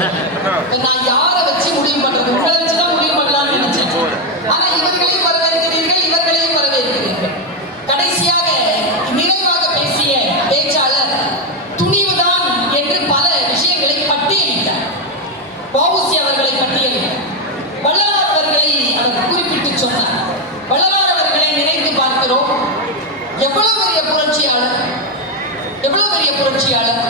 நான் யாரை வச்சு முடிவு பண்றது? உங்களை வச்சு தான் முடிவு பண்ணலாம்னு நினைச்சேன் ஆனா இவர்களையும் வரவேற்கிறீர்கள் இவர்களையும் வரவேற்கிறீர்கள். கடைசியாக நிறைவாக பேசிய பேச்சாளர் துணிவுதான் என்று பல விஷயங்களை பட்டியலிட்டார். வவுசி அவர்களை பட்டியலிட்டார். வள்ளலார் அவர்களை அவர் குறிப்பிட்டு சொன்னார். வள்ளலார் அவர்களை நினைத்து பார்க்கிறோம். எவ்வளவு பெரிய புரட்சியாளர்? எவ்வளவு பெரிய புரட்சியாளர்?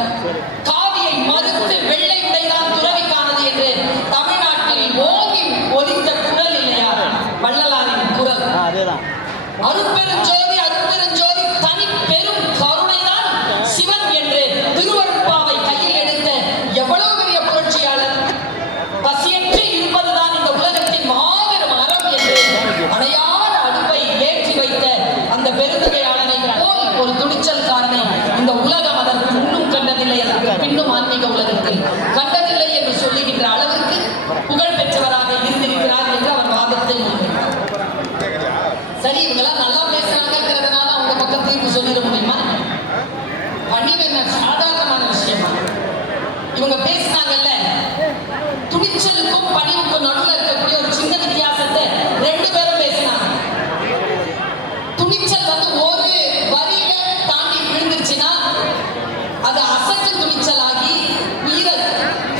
அருட்பெருஞ்சோதி அருட்பெருஞ்சோதி தனி பெரும் கருணைதான் சிவன் என்று திருவருட்பாவை கையில் எடுத்த எவ்வளவு பெரிய புரட்சியாளர்? பசியற்று இருப்பதுதான் இந்த உலகத்தின் மாபெரும் அறம் என்று அணையாத அடுப்பை ஏற்றி வைத்த அந்த பெருந்தகையாளனை போல் ஒரு துணிச்சல்காரனை கண்டதில்லை என்று சொல்லுகின்ற அளவிற்கு புகழ்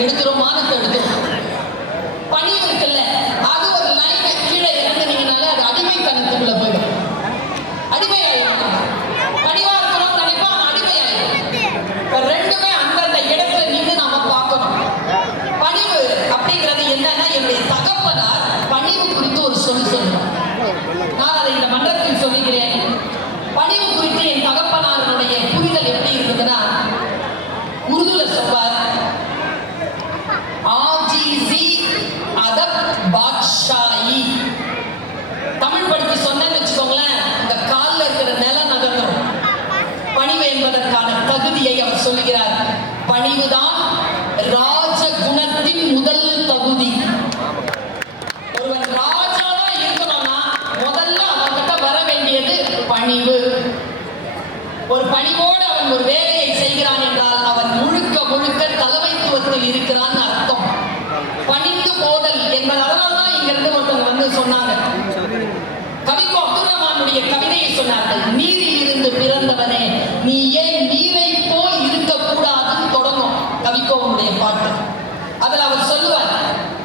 எடுத்துரும் மானத்தை எடுத்துரும் சொல்லுகிறார். பணிவுதான் ராஜ குணத்தின் முதல் தகுதி. ஒருவன் ராஜாவா இருக்கணும்னா முதல்ல அவன்கிட்ட வர வேண்டியது பணிவு.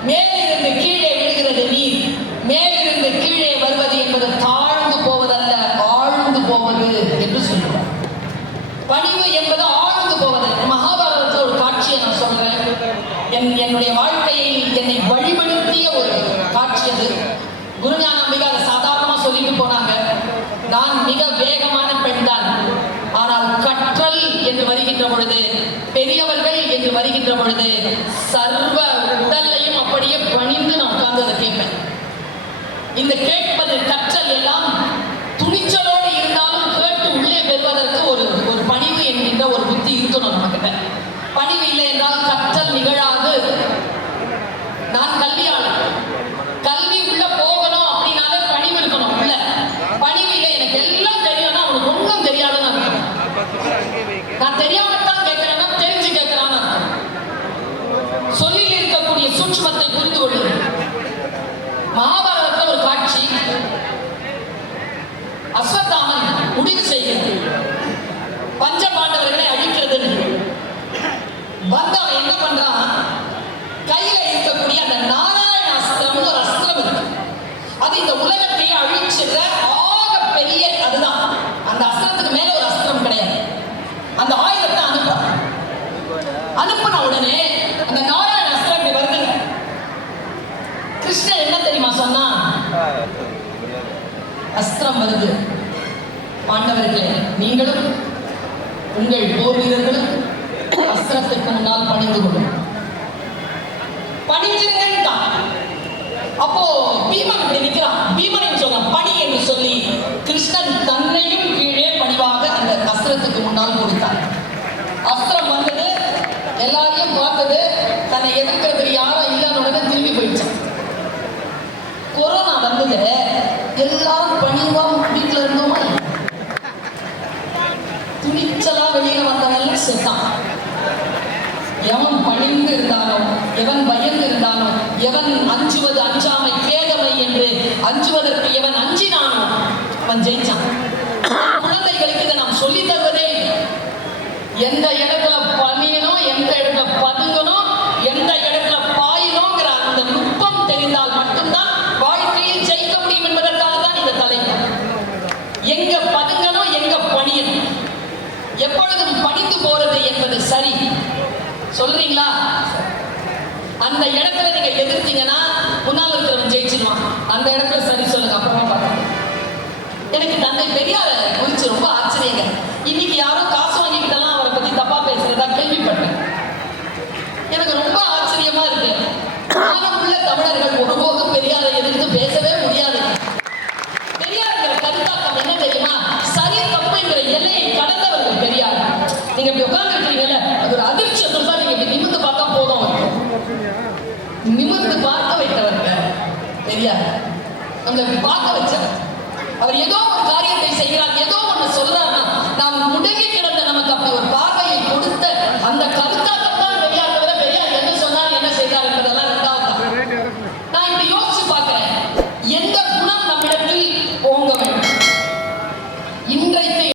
மேலிருந்து கீழே விழுகிறது நீர். மேலிருந்து கீழே வருவது என்பது தாழ்ந்து போவதல்ல ஆழ்ந்து போவது என்று சொல்லுவார். பணிவு என்பது ஆழ்ந்து போவது. மகாபாரதத்தில் ஒரு காட்சியை நான் சொல்றேன். என் என்னுடைய வாழ்க்கையை என்னை வழிபடுத்திய ஒரு காட்சி அது. குருஞான அம்பிகா அதை சாதாரணமாக சொல்லிட்டு போனாங்க. நான் மிக வேகமான பெண்தான். ஆனால் கற்றல் என்று வருகின்ற பொழுது பெரியவர்கள் என்று வருகின்ற பொழுது சர்வ அப்படியே பணிந்து நான் உட்கார்ந்து அதை கேட்பேன். இந்த கேட்பது கற்றல் எல்லாம் துணிச்சலோடு இருந்தாலும் கேட்டு உள்ளே பெறுவதற்கு ஒரு ஒரு பணிவு என்கின்ற ஒரு புத்தி இருக்கணும் நம்மகிட்ட பணிவு இல்லை என்றால் கற்றல் நிகழாது. நான் கல்வியாளர் கல்வி உள்ள போகணும் அப்படின்னாலே பணிவு இருக்கணும் உள்ள பணிவு இல்லை எனக்கு எல்லாம் தெரியும்னா அவனுக்கு ஒன்றும் தெரியாதுன்னு அர்த்தம் நான் தெரியாமத்தான் கேட்கிறேன்னா தெரிஞ்சு கேட்கிறான்னு அர்த்தம் சொல்லில் இருக்கக்கூடிய சூட்சுமத்தை புரிந்து கொள்ளுங்கள் மகாபாரதத்துல ஒரு காட்சி அஸ்வத்தாமன் முடிவு செய்கிறது பஞ்ச பாண்டவர்களை அழிக்கிறதுன்னு வந்து அவன் என்ன பண்றான் கையில இருக்கக்கூடிய அந்த நாராயண அஸ்திரம் ஒரு அஸ்திரம் இருக்கு அது இந்த உலகத்தையே ஆக பெரிய அதுதான். அந்த அஸ்திரத்துக்கு மேல ஒரு அஸ்திரம் கிடையாது. அந்த ஆயுதத்தை அனுப்புறான். அனுப்புன உடனே அந்த நாராயண அஸ்திரம் இப்படி வருதுங்க. கிருஷ்ணன் என்ன தெரியுமா சொன்னா? அஸ்திரம் வருது. பாண்டவர்களே நீங்களும் உங்கள் போர் வீரர்களும் அஸ்திரத்திற்கு முன்னால் பணிந்து கொள்ளும். பணிஞ்சிருங்கன்ட்டான் அப்போ பீமன் இப்படி நிக்கிறான். பீமனின் சொன்னான் அஸ்திரம் வந்தது எல்லாரையும் பார்த்தது தன்னை எதிர்க்கிறதுக்கு யாரும் இல்லாத உடனே திரும்பி போயிடுச்சான். கொரோனா வந்தது எல்லாரும் பணிவா வீட்டுல இருந்தோமா துணிச்சலா வெளியில வந்தவன் எல்லாம் செத்தான். எவன் பணிந்து இருந்தானோ எவன் பயந்து இருந்தானோ எவன் அஞ்சுவது அஞ்சாமை கேகமை என்று அஞ்சுவதற்கு எவன் அஞ்சினானோ அவன் ஜெயிச்சான். எந்த இடத்துல பணியணும் எந்த இடத்துல பதுங்கணும் எந்த இடத்துல பாயணுங்கிற அந்த நுட்பம் தெரிந்தால் மட்டும்தான் வாழ்க்கையில் ஜெயிக்க முடியும் என்பதற்காக தான் இந்த தலைப்பு எங்க பதுங்கணும் எங்க பணியணும். எப்பொழுதும் பணித்து போறது என்பது சரி. சொல்றீங்களா? அந்த இடத்துல நீங்க எதிர்த்தீங்கன்னா முன்னால் இருக்கிறவன் ஜெயிச்சிருவான். அந்த இடத்துல சரி சொல்லுங்க அப்புறமா பார்க்கலாம். எனக்கு தந்தை பெரியார குறிச்சு ரொம்ப ஆச்சரியங்க. இன்னைக்கு யாரும் தப்பா கேள்விப்பட்டேன். எனக்கு ரொம்ப ஆச்சரியமா இருக்கு. மானமுள்ள தமிழர்கள் ஒருபோதும் பெரியாரை எதிர்த்து பேசவே முடியாது. பெரியார்கள் கருத்தாக்கம் என்ன தெரியுமா? சரி தப்பு என்கிற எல்லையை கடந்தவர்கள் பெரியார். நீங்க இப்படி உட்கார்ந்து இருக்கீங்கல்ல அது ஒரு அதிர்ச்சி கொடுத்தா நீங்க இப்படி நிமிர்ந்து பார்த்தா போதும். நிமிர்ந்து பார்க்க வைத்தவர்கள் பெரியார். நம்மளை இப்படி பார்க்க வச்சவர். அவர் ஏதோ ஒரு காரியத்தை செய்கிறார் ஏதோ ஒண்ணு சொல்றாருன்னா நாம் முடங்கி கிடந்த நமக்கு அப்படி